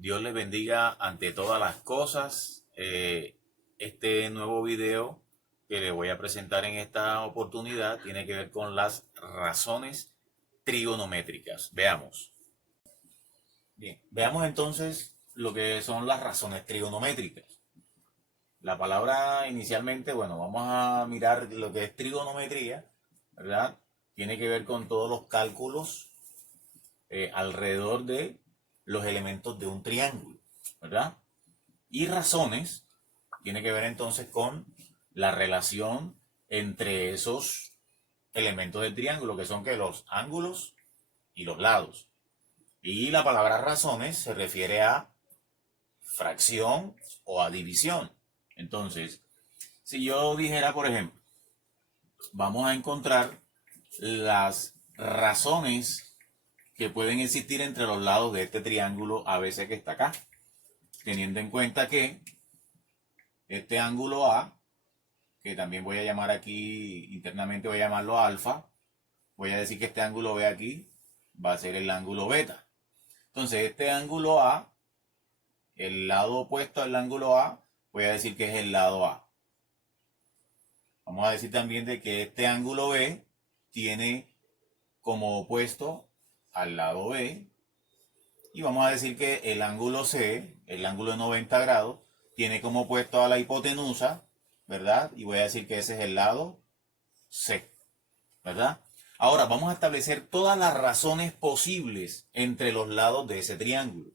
Dios les bendiga ante todas las cosas. Este nuevo video que les voy a presentar en esta oportunidad tiene que ver con las razones trigonométricas. Veamos. Bien, veamos entonces lo que son las razones trigonométricas. La palabra inicialmente, bueno, vamos a mirar lo que es trigonometría, ¿verdad? Tiene que ver con todos los cálculos alrededor de los elementos de un triángulo, ¿verdad? Y razones tiene que ver entonces con la relación entre esos elementos del triángulo, que son que los ángulos y los lados. Y la palabra razones se refiere a fracción o a división. Entonces, si yo dijera, por ejemplo, vamos a encontrar las razones que pueden existir entre los lados de este triángulo ABC que está acá, teniendo en cuenta que este ángulo A, que también voy a llamar aquí, internamente voy a llamarlo alfa, voy a decir que este ángulo B aquí va a ser el ángulo beta. Entonces este ángulo A, el lado opuesto al ángulo A, voy a decir que es el lado A. Vamos a decir también de que este ángulo B tiene como opuesto al lado B. Y vamos a decir que el ángulo C, el ángulo de 90 grados, tiene como opuesto a la hipotenusa, ¿verdad? Y voy a decir que ese es el lado C, ¿verdad? Ahora vamos a establecer todas las razones posibles entre los lados de ese triángulo.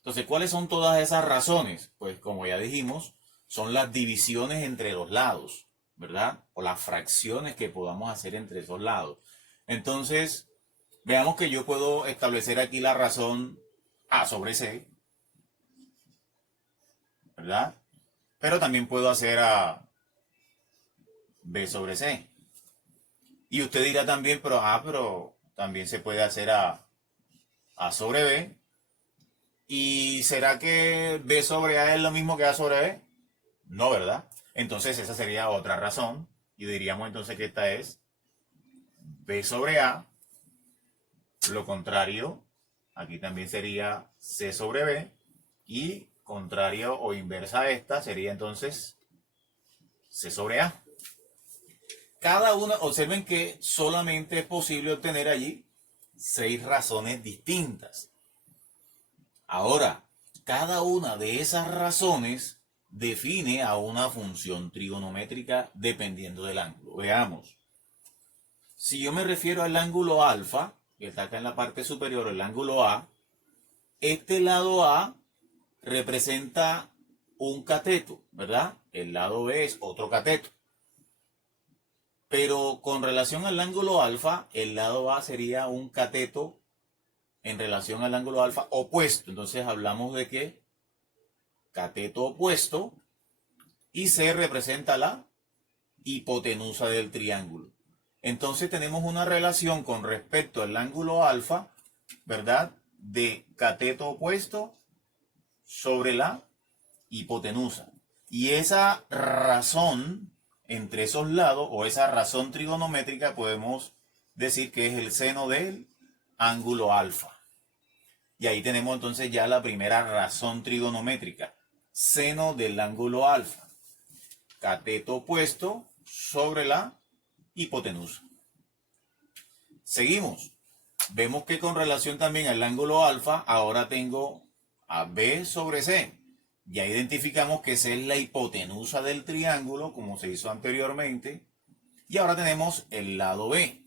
Entonces, ¿cuáles son todas esas razones? Pues como ya dijimos, son las divisiones entre los lados, ¿verdad? O las fracciones que podamos hacer entre esos lados. Entonces, veamos que yo puedo establecer aquí la razón A sobre C, ¿verdad? Pero también puedo hacer a B sobre C. Y usted dirá también, pero también se puede hacer A sobre B. ¿Y será que B sobre A es lo mismo que A sobre B? No, ¿verdad? Entonces esa sería otra razón. Y diríamos entonces que esta es B sobre A. Lo contrario, aquí también sería C sobre B. Y contrario o inversa a esta sería entonces C sobre A. Cada una, observen que solamente es posible obtener allí 6 razones distintas. Ahora, cada una de esas razones define a una función trigonométrica dependiendo del ángulo. Veamos. Si yo me refiero al ángulo alfa, que está acá en la parte superior, el ángulo A, este lado A representa un cateto, ¿verdad? El lado B es otro cateto. Pero con relación al ángulo alfa, el lado A sería un cateto en relación al ángulo alfa opuesto. Entonces hablamos de que cateto opuesto y C representa la hipotenusa del triángulo. Entonces tenemos una relación con respecto al ángulo alfa, ¿verdad? De cateto opuesto sobre la hipotenusa. Y esa razón entre esos lados, o esa razón trigonométrica, podemos decir que es el seno del ángulo alfa. Y ahí tenemos entonces ya la primera razón trigonométrica, seno del ángulo alfa, cateto opuesto sobre la hipotenusa. Seguimos. Vemos que con relación también al ángulo alfa, ahora tengo a B sobre C. Ya identificamos que C es la hipotenusa del triángulo, como se hizo anteriormente. Y ahora tenemos el lado B.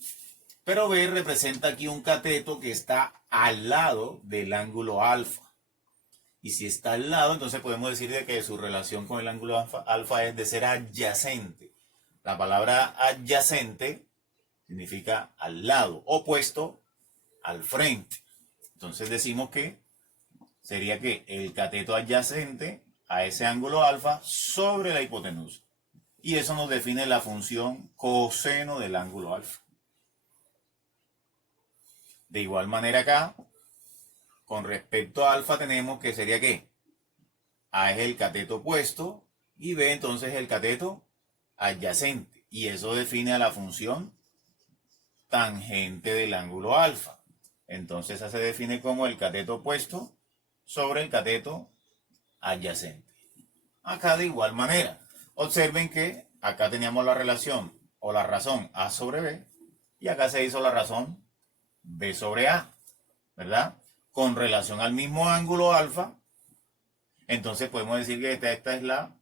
Pero B representa aquí un cateto que está al lado del ángulo alfa. Y si está al lado, entonces podemos decir de que su relación con el ángulo alfa es de ser adyacente. La palabra adyacente significa al lado, opuesto al frente. Entonces decimos que sería que el cateto adyacente a ese ángulo alfa sobre la hipotenusa. Y eso nos define la función coseno del ángulo alfa. De igual manera acá, con respecto a alfa tenemos que sería que A es el cateto opuesto y B entonces el cateto adyacente. Y eso define a la función tangente del ángulo alfa. Entonces esa se define como el cateto opuesto sobre el cateto adyacente. Acá de igual manera. Observen que acá teníamos la relación o la razón A sobre B y acá se hizo la razón B sobre A, ¿verdad? Con relación al mismo ángulo alfa, entonces podemos decir que esta es la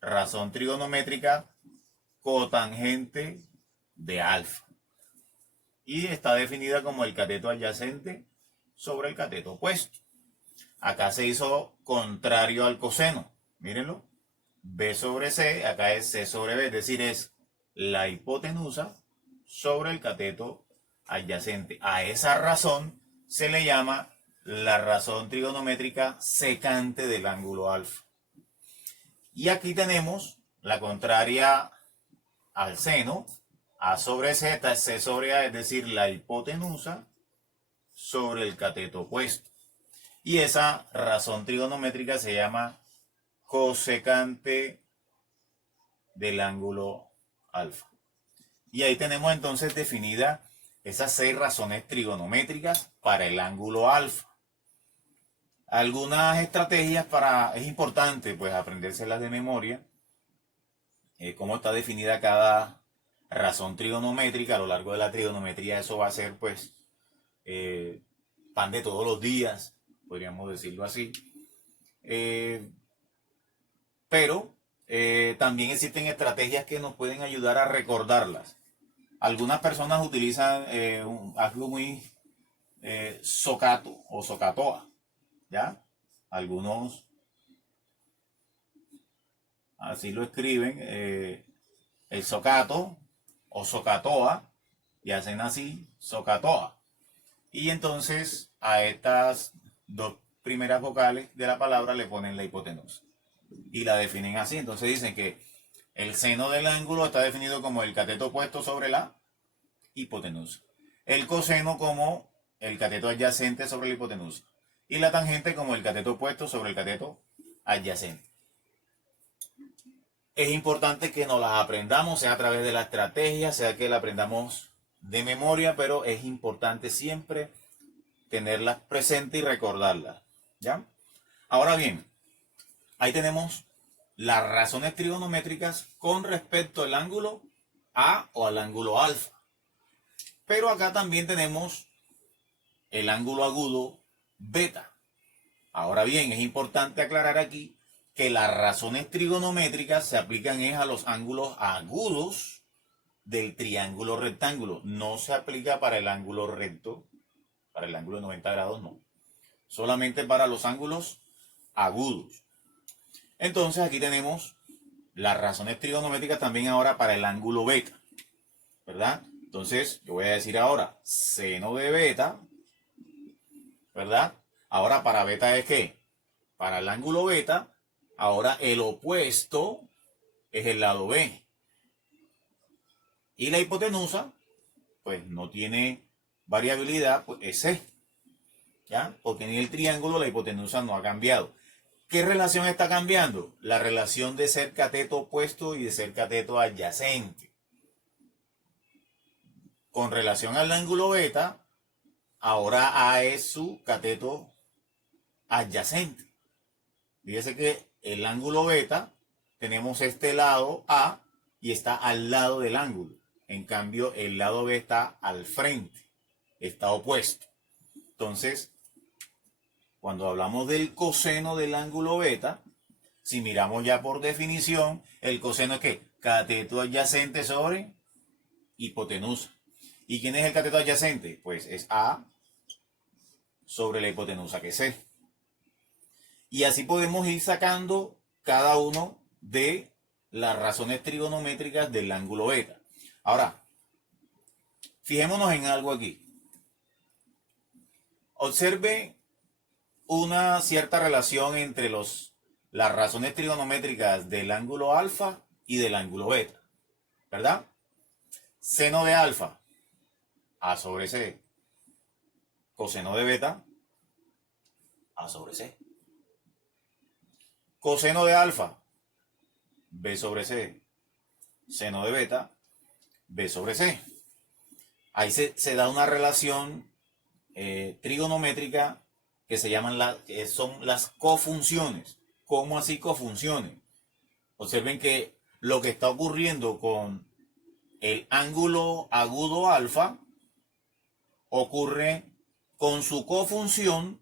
razón trigonométrica cotangente de alfa. Y está definida como el cateto adyacente sobre el cateto opuesto. Acá se hizo contrario al coseno. Mírenlo. B sobre C, acá es C sobre B, es decir, es la hipotenusa sobre el cateto adyacente. A esa razón se le llama la razón trigonométrica secante del ángulo alfa. Y aquí tenemos la contraria al seno, A sobre C, esta es C sobre A, es decir, la hipotenusa sobre el cateto opuesto. Y esa razón trigonométrica se llama cosecante del ángulo alfa. Y ahí tenemos entonces definida esas 6 razones trigonométricas para el ángulo alfa. Algunas estrategias es importante pues aprendérselas de memoria, cómo está definida cada razón trigonométrica. A lo largo de la trigonometría eso va a ser pues pan de todos los días, podríamos decirlo así. Pero también existen estrategias que nos pueden ayudar a recordarlas. Algunas personas utilizan algo muy socato o socatoa, ¿ya? Algunos así lo escriben, el socato o socatoa, y hacen así, socatoa. Y entonces a estas 2 primeras vocales de la palabra le ponen la hipotenusa. Y la definen así. Entonces dicen que el seno del ángulo está definido como el cateto opuesto sobre la hipotenusa. El coseno como el cateto adyacente sobre la hipotenusa. Y la tangente como el cateto opuesto sobre el cateto adyacente. Es importante que nos las aprendamos, sea a través de la estrategia, sea que la aprendamos de memoria, pero es importante siempre tenerlas presentes y recordarlas, ¿ya? Ahora bien, ahí tenemos las razones trigonométricas con respecto al ángulo A o al ángulo alfa. Pero acá también tenemos el ángulo agudo beta. Ahora bien, es importante aclarar aquí que las razones trigonométricas se aplican a los ángulos agudos del triángulo rectángulo. No se aplica para el ángulo recto, para el ángulo de 90 grados no. Solamente para los ángulos agudos. Entonces aquí tenemos las razones trigonométricas también ahora para el ángulo beta, ¿verdad? Entonces yo voy a decir ahora seno de beta, ¿verdad? Ahora para beta es ¿qué? Para el ángulo beta, ahora el opuesto es el lado B. Y la hipotenusa, pues no tiene variabilidad, pues es C. ¿Ya? Porque en el triángulo la hipotenusa no ha cambiado. ¿Qué relación está cambiando? La relación de ser cateto opuesto y de ser cateto adyacente. Con relación al ángulo beta, ahora A es su cateto adyacente. Fíjese que el ángulo beta, tenemos este lado A y está al lado del ángulo. En cambio, el lado B está al frente, está opuesto. Entonces, cuando hablamos del coseno del ángulo beta, si miramos ya por definición, el coseno es ¿qué? Cateto adyacente sobre hipotenusa. ¿Y quién es el cateto adyacente? Pues es A sobre la hipotenusa, que es C. Y así podemos ir sacando cada uno de las razones trigonométricas del ángulo beta. Ahora, fijémonos en algo aquí. Observe una cierta relación entre las razones trigonométricas del ángulo alfa y del ángulo beta, ¿verdad? Seno de alfa, A sobre C. Coseno de beta, A sobre C. Coseno de alfa, B sobre C. Seno de beta, B sobre C. Ahí se da una relación trigonométrica que se llaman que son las cofunciones. ¿Cómo así cofunciones? Observen que lo que está ocurriendo con el ángulo agudo alfa ocurre con su cofunción,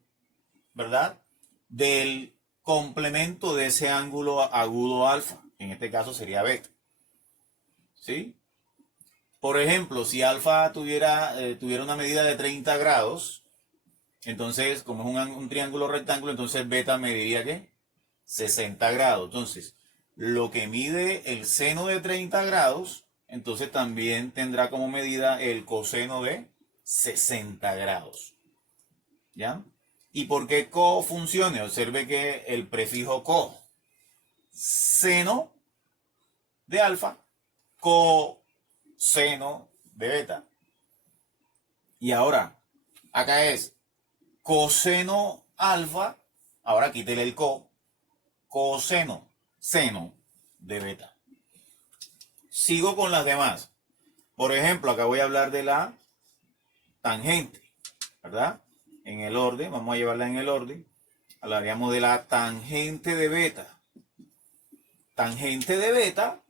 ¿verdad? Del complemento de ese ángulo agudo alfa. En este caso sería beta. ¿Sí? Por ejemplo, si alfa tuviera una medida de 30 grados, entonces, como es un triángulo rectángulo, entonces beta mediría ¿qué? 60 grados. Entonces, lo que mide el seno de 30 grados, entonces también tendrá como medida el coseno de 60 grados. ¿Ya? ¿Y por qué cofunciones? Observe que el prefijo co, seno de alfa, coseno de beta. Y ahora, acá es coseno alfa, ahora quítele el coseno, seno de beta. Sigo con las demás. Por ejemplo, acá voy a hablar de la tangente, ¿verdad? En el orden, vamos a llevarla en el orden. Hablaríamos de la tangente de beta. Tangente de beta,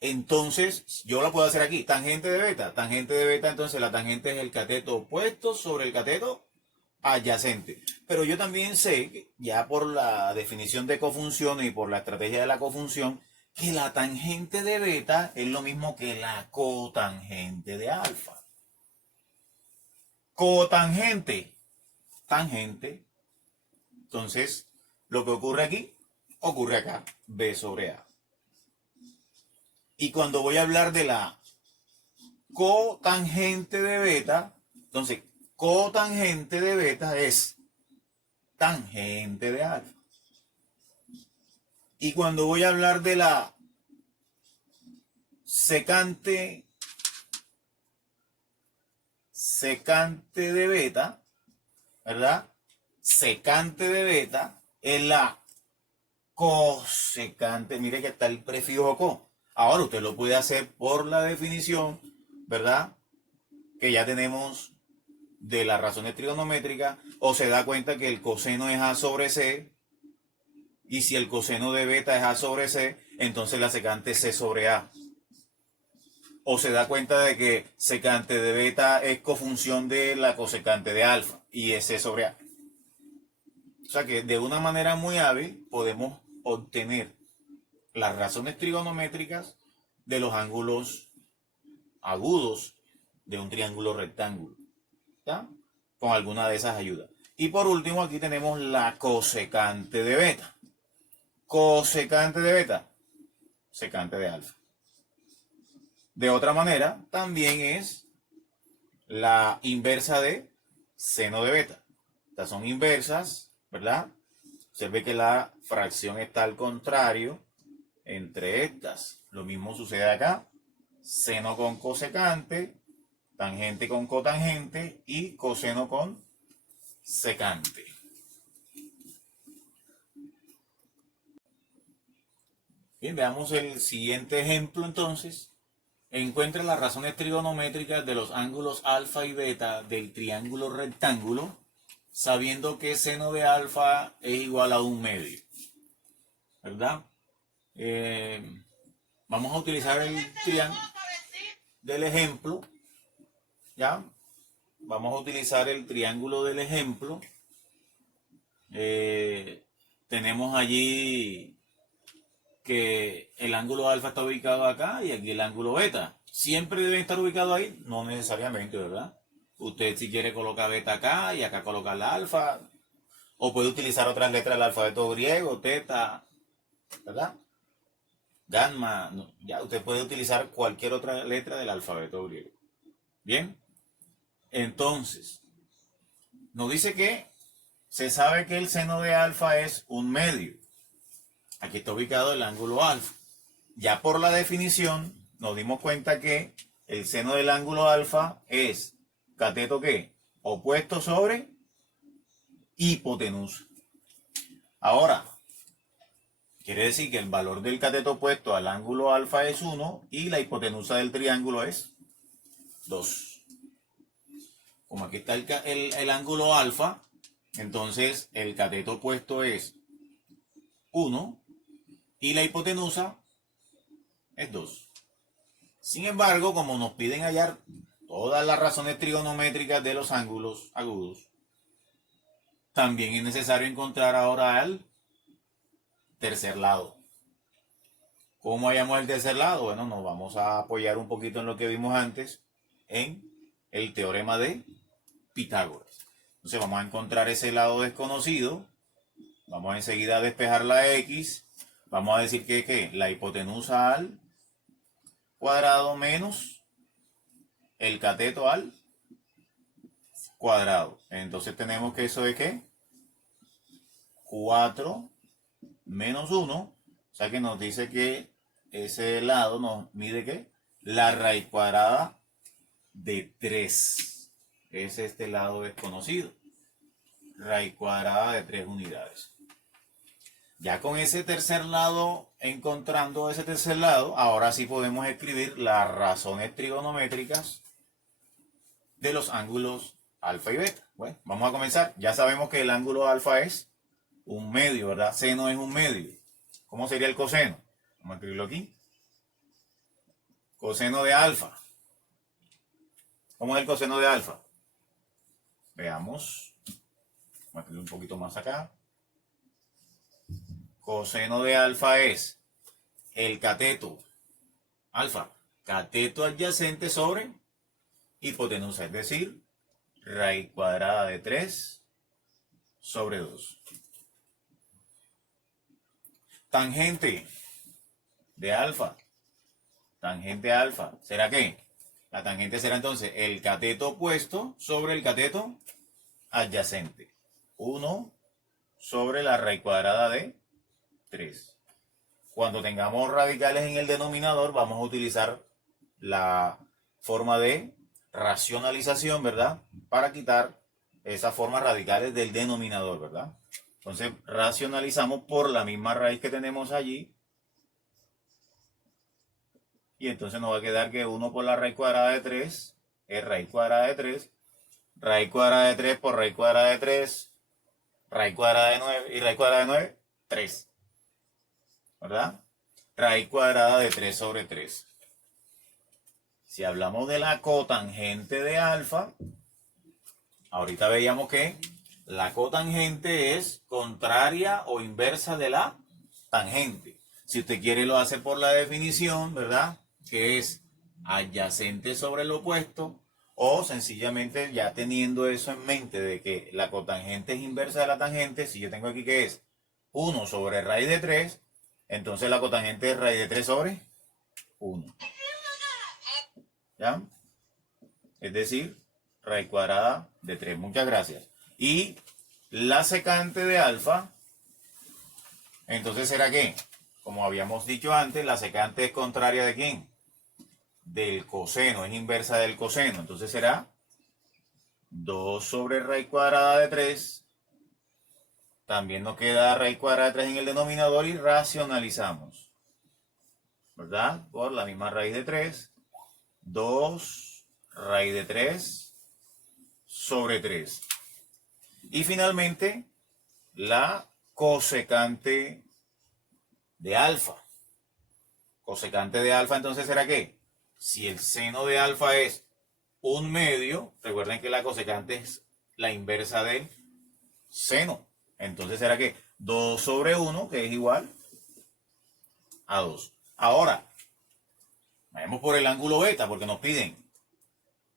entonces, yo la puedo hacer aquí. Tangente de beta. Tangente de beta, entonces la tangente es el cateto opuesto sobre el cateto adyacente. Pero yo también sé, ya por la definición de cofunciones y por la estrategia de la cofunción, que la tangente de beta es lo mismo que la cotangente de alfa. Cotangente, tangente. Entonces, lo que ocurre aquí, ocurre acá, B sobre A. Y cuando voy a hablar de la cotangente de beta, entonces, cotangente de beta es tangente de alfa. Y cuando voy a hablar de la secante de beta, ¿verdad? Secante de beta es la cosecante. Mire que está el prefijo co. Ahora usted lo puede hacer por la definición, ¿verdad? Que ya tenemos de las razones trigonométricas, o se da cuenta que el coseno es A sobre C, y si el coseno de beta es A sobre C, entonces la secante es C sobre A. O se da cuenta de que secante de beta es cofunción de la cosecante de alfa, y es C sobre A. O sea que de una manera muy hábil podemos obtener las razones trigonométricas de los ángulos agudos de un triángulo rectángulo, ¿ya? Con alguna de esas ayudas. Y por último aquí tenemos la cosecante de beta. Cosecante de beta, secante de alfa. De otra manera, también es la inversa de seno de beta. Estas son inversas, ¿verdad? Se ve que la fracción está al contrario entre estas. Lo mismo sucede acá. Seno con cosecante, tangente con cotangente y coseno con secante. Bien, veamos el siguiente ejemplo entonces. Encuentre las razones trigonométricas de los ángulos alfa y beta del triángulo rectángulo, sabiendo que seno de alfa es igual a 1/2. ¿Verdad? Vamos a utilizar el triángulo del ejemplo. ¿Ya? Vamos a utilizar el triángulo del ejemplo. Tenemos allí que el ángulo alfa está ubicado acá y aquí el ángulo beta. ¿Siempre deben estar ubicados ahí? No necesariamente, ¿verdad? Usted si quiere colocar beta acá y acá colocar la alfa. O puede utilizar otras letras del alfabeto griego, teta, ¿verdad? Gamma, no, ya usted puede utilizar cualquier otra letra del alfabeto griego. Bien, entonces, nos dice que se sabe que el seno de alfa es 1/2. Aquí está ubicado el ángulo alfa. Ya por la definición nos dimos cuenta que el seno del ángulo alfa es cateto ¿qué? Opuesto sobre hipotenusa. Ahora, quiere decir que el valor del cateto opuesto al ángulo alfa es 1 y la hipotenusa del triángulo es 2. Como aquí está el ángulo alfa, Entonces el cateto opuesto es 1 y la hipotenusa es 2. Sin embargo, como nos piden hallar todas las razones trigonométricas de los ángulos agudos, también es necesario encontrar ahora al tercer lado. ¿Cómo hallamos el tercer lado? Bueno, nos vamos a apoyar un poquito en lo que vimos antes, en el teorema de Pitágoras. Entonces vamos a encontrar ese lado desconocido. Vamos enseguida a despejar la X. Vamos a decir que la hipotenusa al cuadrado menos el cateto al cuadrado. Entonces tenemos que eso es ¿qué? 4 menos 1. O sea que nos dice que ese lado nos mide ¿qué? La raíz cuadrada de 3. Es este lado desconocido. Raíz cuadrada de 3 unidades. Ya con ese tercer lado, encontrando ese tercer lado, ahora sí podemos escribir las razones trigonométricas de los ángulos alfa y beta. Bueno, vamos a comenzar. Ya sabemos que el ángulo alfa es un medio, ¿verdad? Seno es un medio. ¿Cómo sería el coseno? Vamos a escribirlo aquí. Coseno de alfa. ¿Cómo es el coseno de alfa? Veamos. Vamos a escribir un poquito más acá. Coseno de alfa es el cateto alfa, cateto adyacente sobre hipotenusa, es decir, raíz cuadrada de 3 sobre 2. Tangente de alfa. Tangente alfa. ¿Será qué? La tangente será entonces el cateto opuesto sobre el cateto adyacente. 1 sobre la raíz cuadrada de 3. Cuando tengamos radicales en el denominador, vamos a utilizar la forma de racionalización, ¿verdad? Para quitar esas formas radicales del denominador, ¿verdad? Entonces, racionalizamos por la misma raíz que tenemos allí. Y entonces nos va a quedar que 1 por la raíz cuadrada de 3 es raíz cuadrada de 3. Raíz cuadrada de 3 por raíz cuadrada de 3. Raíz cuadrada de 9 y raíz cuadrada de 9, 3. ¿Verdad? Raíz cuadrada de 3 sobre 3. Si hablamos de la cotangente de alfa, ahorita veíamos que la cotangente es contraria o inversa de la tangente. Si usted quiere lo hace por la definición, ¿verdad? Que es adyacente sobre el opuesto, o sencillamente ya teniendo eso en mente de que la cotangente es inversa de la tangente, si yo tengo aquí que es 1 sobre raíz de 3, entonces la cotangente es raíz de 3 sobre 1. ¿Ya? Es decir, raíz cuadrada de 3. Muchas gracias. Y la secante de alfa, entonces será ¿qué? Como habíamos dicho antes, la secante es contraria ¿de quién? Del coseno, es inversa del coseno. Entonces será 2 sobre raíz cuadrada de 3. También nos queda raíz cuadrada de 3 en el denominador y racionalizamos. ¿Verdad? Por la misma raíz de 3. 2 raíz de 3 sobre 3. Y finalmente, la cosecante de alfa. Cosecante de alfa, entonces, ¿será qué? Si el seno de alfa es un medio, recuerden que la cosecante es la inversa del seno. Entonces, ¿será qué? 2 sobre 1, que es igual a 2. Ahora, vamos por el ángulo beta, porque nos piden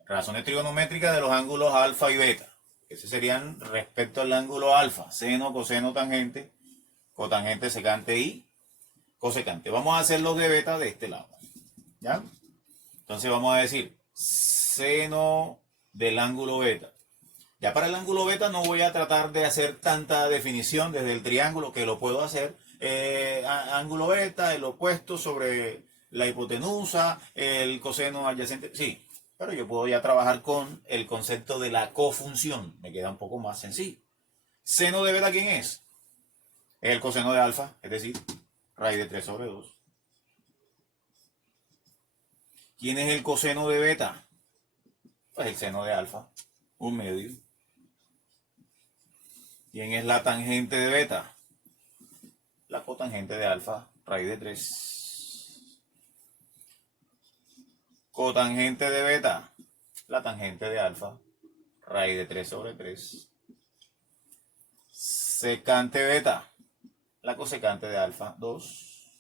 razones trigonométricas de los ángulos alfa y beta. Esos serían respecto al ángulo alfa, seno, coseno, tangente, cotangente, secante y cosecante. Vamos a hacer los de beta de este lado. ¿Ya? Entonces vamos a decir seno del ángulo beta. Ya para el ángulo beta no voy a tratar de hacer tanta definición desde el triángulo, que lo puedo hacer. Ángulo beta, el opuesto sobre la hipotenusa, el coseno adyacente. Sí, pero yo puedo ya trabajar con el concepto de la cofunción. Me queda un poco más sencillo. ¿Seno de beta quién es? Es el coseno de alfa, es decir, raíz de 3 sobre 2. ¿Quién es el coseno de beta? Pues el seno de alfa, un medio. ¿Quién es la tangente de beta? La cotangente de alfa, raíz de 3. Cotangente de beta, la tangente de alfa, raíz de 3 sobre 3. Secante beta, la cosecante de alfa, 2.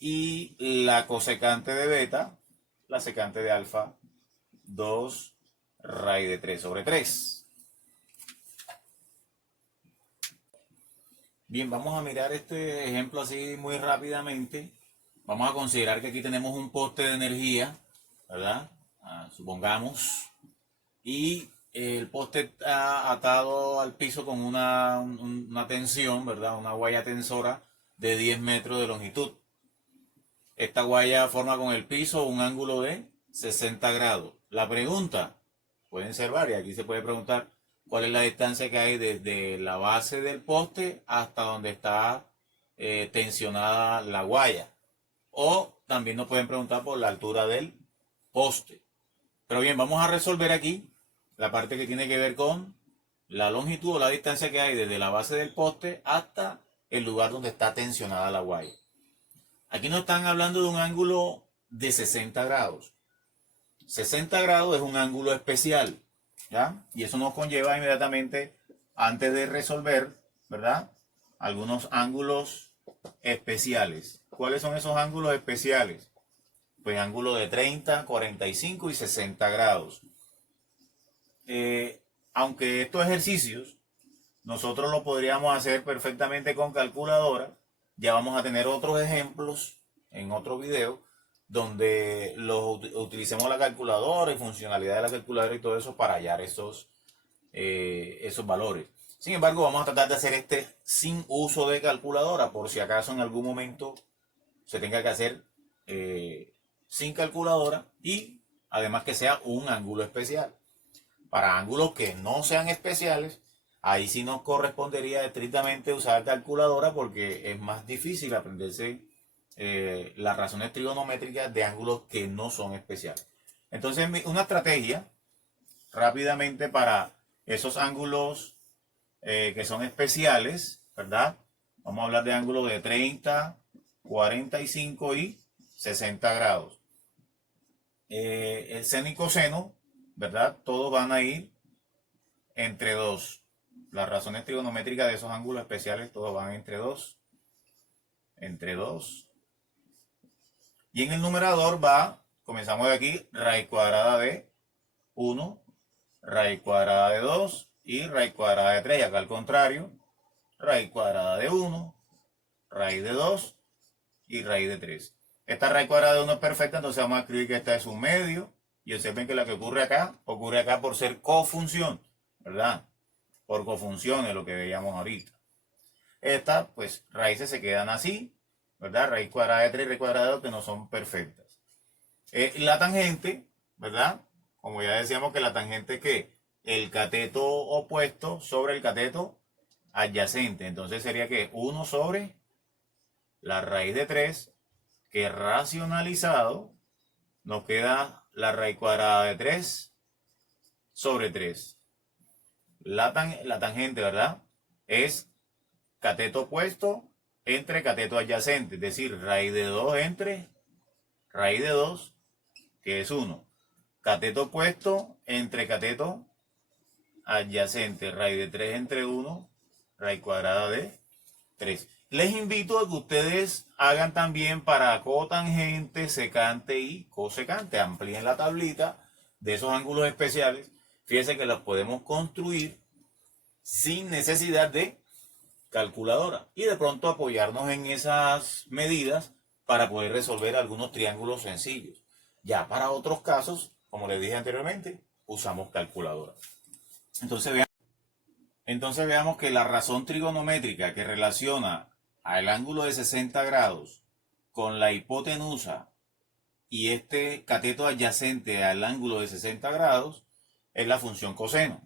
Y la cosecante de beta, la secante de alfa, 2 raíz de 3 sobre 3. Bien, vamos a mirar este ejemplo así muy rápidamente. Vamos a considerar que aquí tenemos un poste de energía, ¿verdad? Supongamos. Y el poste está atado al piso con una tensión, ¿verdad? Una guaya tensora de 10 metros de longitud. Esta guaya forma con el piso un ángulo de 60 grados. La pregunta, pueden ser varias, aquí se puede preguntar cuál es la distancia que hay desde la base del poste hasta donde está tensionada la guaya. O también nos pueden preguntar por la altura del poste. Pero bien, vamos a resolver aquí la parte que tiene que ver con la longitud o la distancia que hay desde la base del poste hasta el lugar donde está tensionada la guaya. Aquí nos están hablando de un ángulo de 60 grados. 60 grados es un ángulo especial, ¿ya? Y eso nos conlleva inmediatamente, antes de resolver, ¿verdad?, algunos ángulos especiales. ¿Cuáles son esos ángulos especiales? Pues ángulos de 30, 45 y 60 grados. Aunque estos ejercicios nosotros los podríamos hacer perfectamente con calculadora, ya vamos a tener otros ejemplos en otro video donde utilicemos la calculadora y funcionalidad de la calculadora y todo eso para hallar esos valores. Sin embargo, vamos a tratar de hacer este sin uso de calculadora, por si acaso en algún momento se tenga que hacer sin calculadora, y además que sea un ángulo especial. Para ángulos que no sean especiales, ahí sí nos correspondería estrictamente usar calculadora, porque es más difícil aprenderse las razones trigonométricas de ángulos que no son especiales. Entonces, una estrategia rápidamente para esos ángulos que son especiales, ¿verdad? Vamos a hablar de ángulos de 30, 45 y 60 grados. El seno y coseno, ¿verdad? Todos van a ir entre 2. Las razones trigonométricas de esos ángulos especiales, todos van entre 2. Entre 2. Y en el numerador comenzamos de aquí, raíz cuadrada de 1, raíz cuadrada de 2 y raíz cuadrada de 3. Y acá al contrario, raíz cuadrada de 1, raíz de 2 y raíz de 3. Esta raíz cuadrada de 1 es perfecta, entonces vamos a escribir que esta es un medio. Y observen que la que ocurre acá por ser cofunción, ¿verdad? Por cofunción es lo que veíamos ahorita. Esta, pues, raíces se quedan así, ¿verdad? Raíz cuadrada de 3 y raíz cuadrada de 2 que no son perfectas. La tangente, ¿verdad? Como ya decíamos que la tangente es que el cateto opuesto sobre el cateto adyacente. Entonces sería que 1 sobre la raíz de 3, que racionalizado nos queda la raíz cuadrada de 3 sobre 3. La tangente, ¿verdad?, es cateto opuesto entre cateto adyacente, es decir, raíz de 2 entre raíz de 2, que es 1. Cateto opuesto entre cateto adyacente, raíz de 3 entre 1, raíz cuadrada de 3. Les invito a que ustedes hagan también para cotangente, secante y cosecante. Amplíen la tablita de esos ángulos especiales. Fíjense que los podemos construir sin necesidad de calculadora y de pronto apoyarnos en esas medidas para poder resolver algunos triángulos sencillos. Ya para otros casos, como les dije anteriormente, usamos calculadora. Entonces veamos que la razón trigonométrica que relaciona al ángulo de 60 grados con la hipotenusa y este cateto adyacente al ángulo de 60 grados es la función coseno.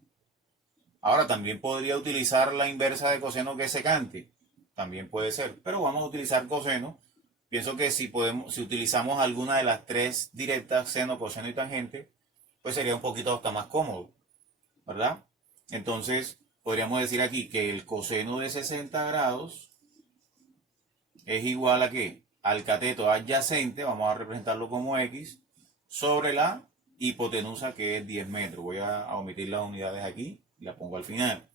Ahora también podría utilizar la inversa de coseno, que es secante. También puede ser, pero vamos a utilizar coseno. Pienso que si utilizamos alguna de las tres directas, seno, coseno y tangente, pues sería un poquito hasta más cómodo, ¿verdad? Entonces, podríamos decir aquí que el coseno de 60 grados es igual a ¿qué? Al cateto adyacente, vamos a representarlo como X, sobre la hipotenusa que es 10 metros. Voy a omitir las unidades aquí y las pongo al final.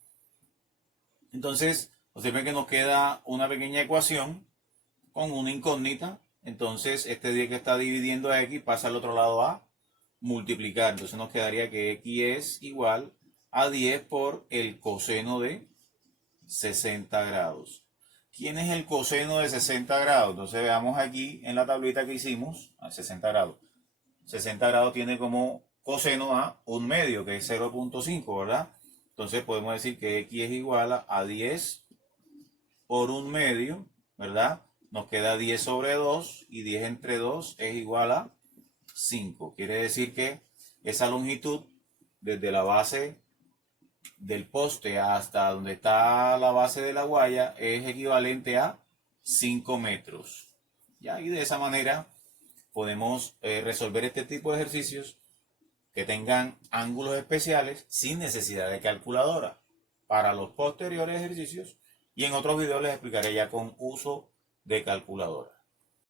Entonces, observen que nos queda una pequeña ecuación con una incógnita. Entonces, este 10 que está dividiendo a X pasa al otro lado a multiplicar. Entonces nos quedaría que X es igual a 10 por el coseno de 60 grados. ¿Quién es el coseno de 60 grados? Entonces veamos aquí en la tablita que hicimos, a 60 grados. 60 grados tiene como coseno a un medio, que es 0.5, ¿verdad? Entonces podemos decir que X es igual a 10 por un medio, ¿verdad? Nos queda 10 sobre 2 y 10 entre 2 es igual a 5. Quiere decir que esa longitud desde la base del poste hasta donde está la base de la guaya es equivalente a 5 metros. ¿Ya? Y de esa manera podemos resolver este tipo de ejercicios que tengan ángulos especiales sin necesidad de calculadora para los posteriores ejercicios, y en otros videos les explicaré ya con uso de calculadora.